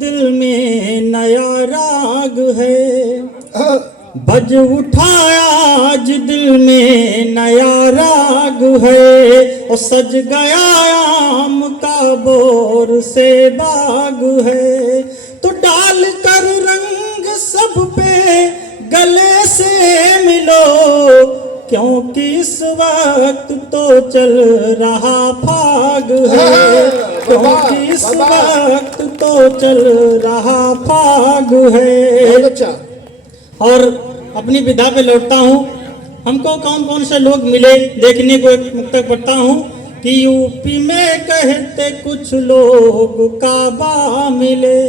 दिल में नया राग है, बज उठाया आज दिल में नया राग है, और सज गया आम का बोर से बाग है। तो डाल कर रंग सब पे गले से मिलो, क्योंकि इस वक्त तो चल रहा फाग है, क्योंकि इस वक्त तो चल रहा फाग है। और अपनी विधा पे लौटता हूँ। हमको कौन कौन से लोग मिले देखने को एक मुक्तक पढ़ता हूँ कि यूपी में कहते कुछ लोग काबा मिले,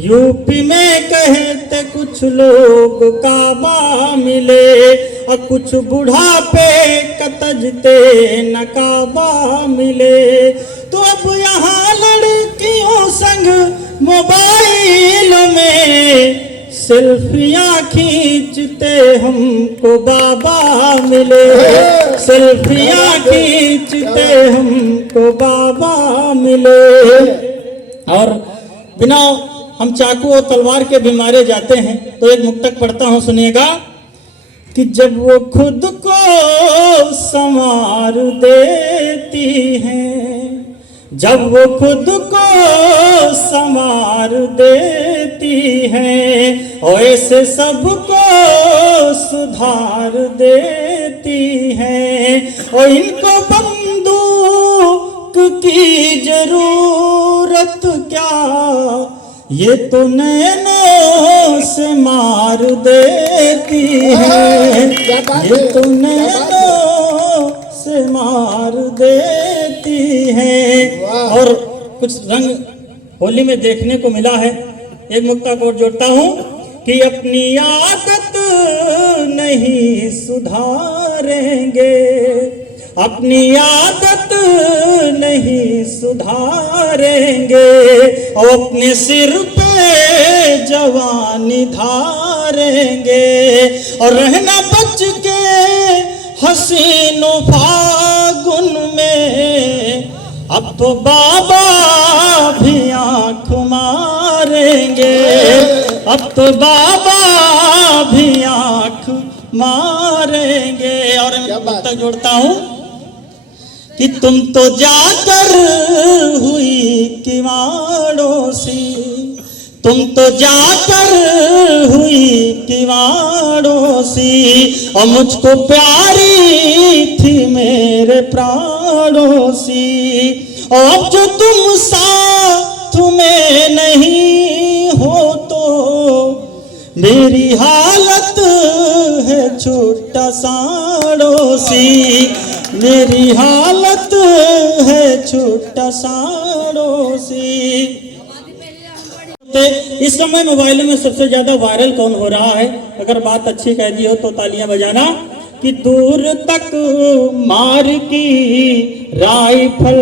यूपी में कहते कुछ लोग काबा मिले, और कुछ बुढ़ापे कतजते नकाबा मिले। तो अब यहाँ लड़कियों संग मोबाइल में सेल्फियाँ खींचते हमको बाबा मिले, सेल्फियाँ खींचते हमको बाबा मिले। और बिना हम चाकू और तलवार के भी मारे जाते हैं। तो एक मुक्तक पढ़ता हूँ, सुनिएगा कि जब वो खुद को संवार देती हैं, जब वो खुद को संवार देती हैं, और ऐसे सबको सुधार देती हैं, और इनको बंदूक की जरूरत क्या, ये तो नैनों से मार देती है, ये तो नैनों से मार देती है। और कुछ रंग होली में देखने को मिला है। एक मुक्तक और जोड़ता हूँ कि अपनी आदत नहीं सुधारेंगे, अपनी आदत नहीं सुधारेंगे, और अपने सिर पे जवानी धारेंगे, और रहना बच के हसीनो फागुन में, अब तो बाबा भी आँख मारेंगे, अब तो बाबा भी आँख मारेंगे। और मैं तक जोड़ता हूँ कि तुम तो जाकर हुई किवाड़ों सी, तुम तो जाकर हुई किवाड़ों सी, और मुझको प्यारी थी मेरे प्राणों सी, और अब जो तुम साथ में नहीं हो तो मेरी हालत है छोटा साड़ों सी, मेरी हालत है छोटा साड़ों सी। इस समय मोबाइल में सबसे ज्यादा वायरल कौन हो रहा है? अगर बात अच्छी कह दी हो तो तालियां बजाना। कि दूर तक मार की राइफल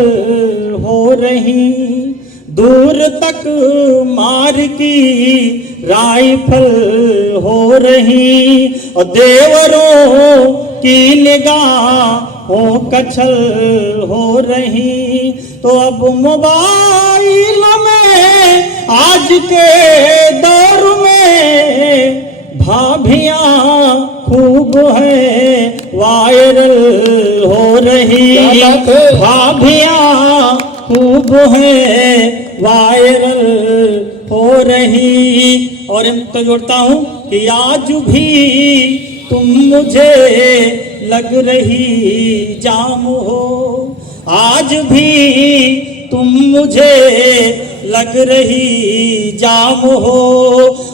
हो रही, दूर तक मार की राइफल हो रही, और देवरों की निगाहों का छल हो रही। तो अब मोबाइल में आज के दौर में भाभियाँ खूब है वायरल हो रही, भाभियाँ खूब है वायरल हो रही। और मैं जोड़ता हूँ कि आज भी तुम मुझे लग रही जाम हो, आज भी तुम मुझे लग रही जाम हो,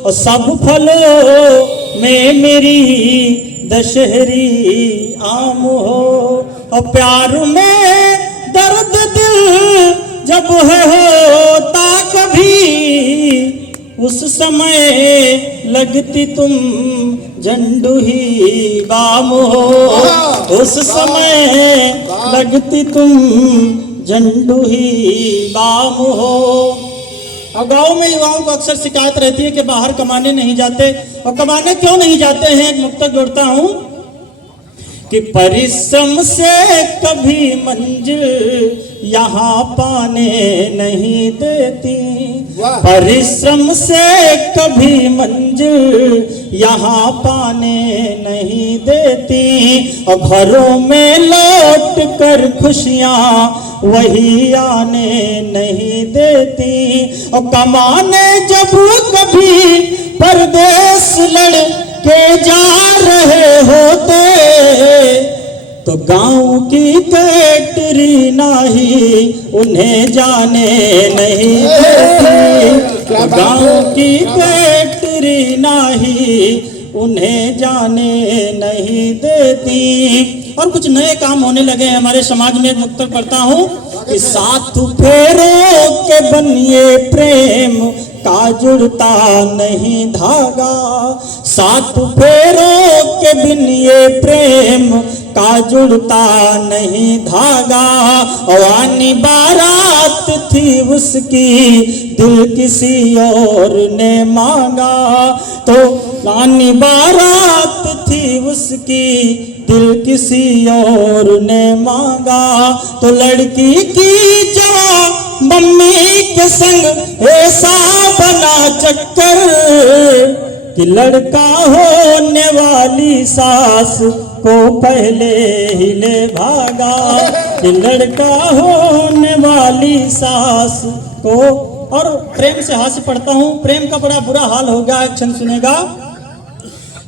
और सब फलों में मेरी दशहरी आम हो, और प्यार में दर्द दिल जब है होता कभी, उस समय लगती तुम झंडू ही बाम हो, उस समय लगती तुम झंडू ही बाम हो। और गाँव में युवाओं को अक्सर शिकायत रहती है कि बाहर कमाने नहीं जाते, और कमाने क्यों नहीं जाते हैं? एक मुक्तक जोड़ता हूँ कि परिश्रम से कभी मंजिल यहाँ पाने नहीं देती, परिश्रम से कभी मंजिल यहाँ पाने नहीं देती, और घरों में लौट कर खुशियाँ वही आने नहीं देती। और कमाने जब कभी परदेश लड़ के जा रहे होते, तो गांव की कैटरीना ही उन्हें जाने नहीं देती, गांव की कैटरीना ही उन्हें जाने नहीं देती। और कुछ नए काम होने लगे हैं हमारे समाज में। एक नुक्ता पढ़ता हूँ कि साथ फेरों के बनिए प्रेम का जुड़ता नहीं धागा, साथ फेरों के बिन ये प्रेम का जुड़ता नहीं धागा। और आनी बारात थी उसकी दिल किसी और ने मांगा, तो आनी बारात थी उसकी दिल किसी और ने मांगा। तो लड़की की जवा मम्मी के संग ऐसा बना चक्कर कि लड़का होने वाली सास को पहले ही ले भागा, कि लड़का होने वाली सास को। और प्रेम से हास्य पढ़ता हूँ। प्रेम का बड़ा बुरा हाल हो गया। एक क्षण सुनेगा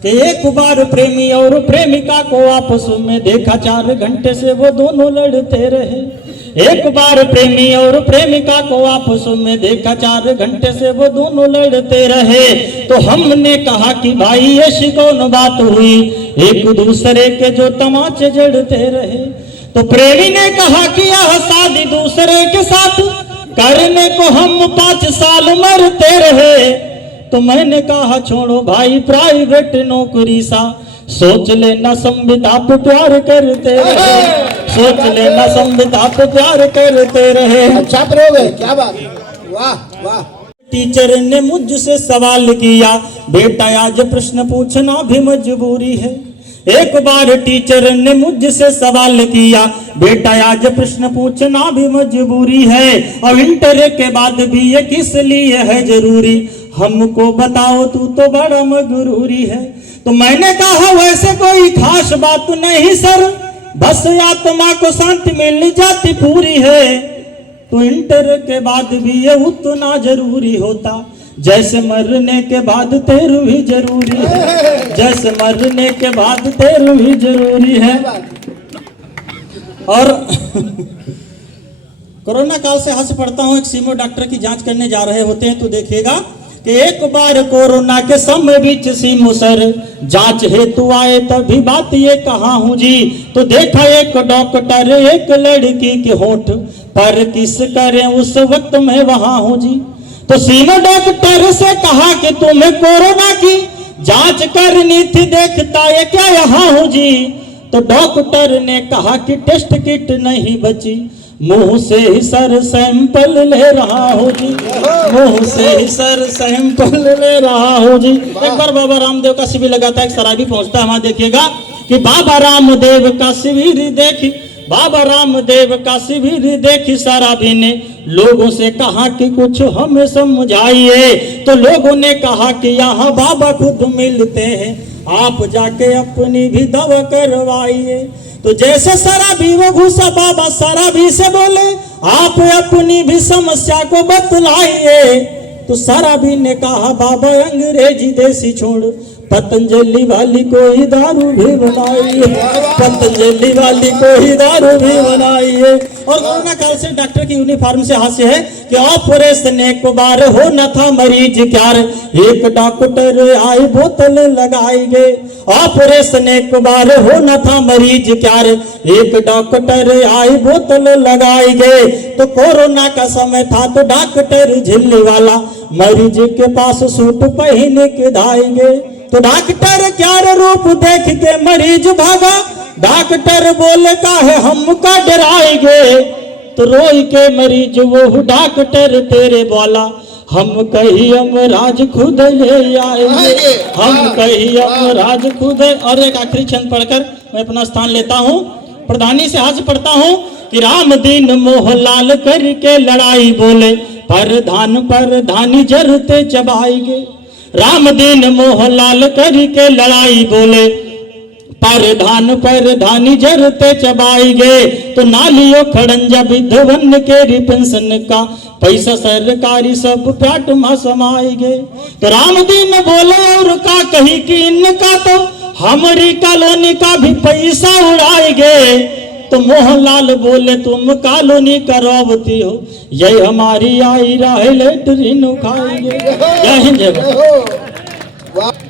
कि एक बार प्रेमी और प्रेमिका को आपस में देखा, 4 घंटे से वो दोनों लड़ते रहे। एक बार प्रेमी और प्रेमिका को आपस में देखा, 4 घंटे से वो दोनों लड़ते रहे। तो हमने कहा कि भाई ऐसी कौन बात हुई, एक दूसरे के जो तमाचे जड़ते रहे। तो प्रेमी ने कहा कि यह शादी दूसरे के साथ करने को हम 5 साल मरते रहे। तो मैंने कहा छोड़ो भाई प्राइवेट नौकरी सा, सोच लेना संविदा पे प्यार करते रहे, सोच लेना संविदा पे प्यार करते रहे। अच्छा प्रयोग है, क्या बात है, वाह वाह। टीचर ने मुझसे सवाल किया, बेटा आज प्रश्न पूछना भी मजबूरी है। एक बार टीचर ने मुझसे सवाल किया, बेटा आज प्रश्न पूछना भी मजबूरी है, और इंटर के बाद भी ये किस लिए है जरूरी, हमको बताओ तू तो बड़ा मगरूरी है। तो मैंने कहा वैसे कोई खास बात नहीं सर, बस आत्मा को शांति मिल जाती पूरी है। तो इंटर के बाद भी ये उतना जरूरी होता, जैसे मरने के बाद 13वीं जरूरी है, जैसे मरने के बाद 13वीं जरूरी है। और कोरोना काल से हास्य पढ़ता हूँ। एक सीमो डॉक्टर की जांच करने जा रहे होते हैं, तो देखिएगा कि एक बार कोरोना के समय बीच सीमो सर जांच हेतु आए, तभी बात ये कहा हूँ जी। तो देखा एक डॉक्टर एक लड़की के होंठ पर किस करें, उस वक्त मैं वहां हूँ जी। तो सीमो डॉक्टर से कहा कि तुम्हें कोरोना की जांच करनी थी, देखता है क्या यहाँ हूँ जी। तो डॉक्टर ने कहा कि टेस्ट किट नहीं बची, मुंह से ही सर सैंपल ले रहा हूँ जी, मुंह से ही सर सैंपल ले रहा हूँ जी। एक बार बाबा रामदेव का शिविर लगा था, एक शराबी पहुंचता है वहां, देखिएगा कि बाबा रामदेव का शिविर देखी, बाबा रामदेव का शिविर देखी शराबी ने लोगों से कहा कि कुछ हमें समझाइए। तो लोगों ने कहा कि यहाँ बाबा खुद मिलते हैं, आप जाके अपनी भी दवा करवाइए। तो जैसे शराबी वो घुसा, बाबा शराबी से बोले आप अपनी भी समस्या को बतलाइए। तो शराबी ने कहा बाबा अंग्रेजी देसी छोड़, पतंजलि वाली कोई दारू भी बनाइए, पतंजलि वाली कोई दारू भी बनाइए। और कोरोना काल से डॉक्टर की यूनिफॉर्म से हास्य है कि ऑपरेशन एक बार होना था मरीज क्या, एक डॉक्टर आई बोतल लगाई गए। ऑपरेशन एक बार होना था मरीज क्या, एक डॉक्टर आई बोतल लगाई गए। तो कोरोना का समय था तो डॉक्टर झिल्ली वाला मरीज के पास सूट पहन के धाएंगे। तो डॉक्टर क्या रूप देख के मरीज भागा, डॉक्टर बोले का है हमका डराएंगे। तो रोई के मरीज वो डॉक्टर तेरे बोला, हम कहीं अमराज खुद ले आएंगे, हम कहीं अमराज खुद। और एक आखिरी छंद पढ़कर मैं अपना स्थान लेता हूँ। प्रधानी से हाथ पढ़ता हूँ कि राम दीन मोहलाल करके लड़ाई बोले, प्रधानी जरते चबाएंगे। राम दीन मोहलाल करके लड़ाई बोले, प्रधानी जरते चबाएंगे। तो नालियों खड़ंजा विधवन के पेंशन का पैसा सरकारी सब प्याट में समाएंगे। तो रामदीन बोले और का कही कि इनका तो हमारी कॉलोनी का भी पैसा उड़ाएंगे। तो मोहनलाल बोले तुम कॉलोनी करवाती हो, यही हमारी आई रहा है लेटरिन खाएंगे। जय हिंद जय भारत। वाह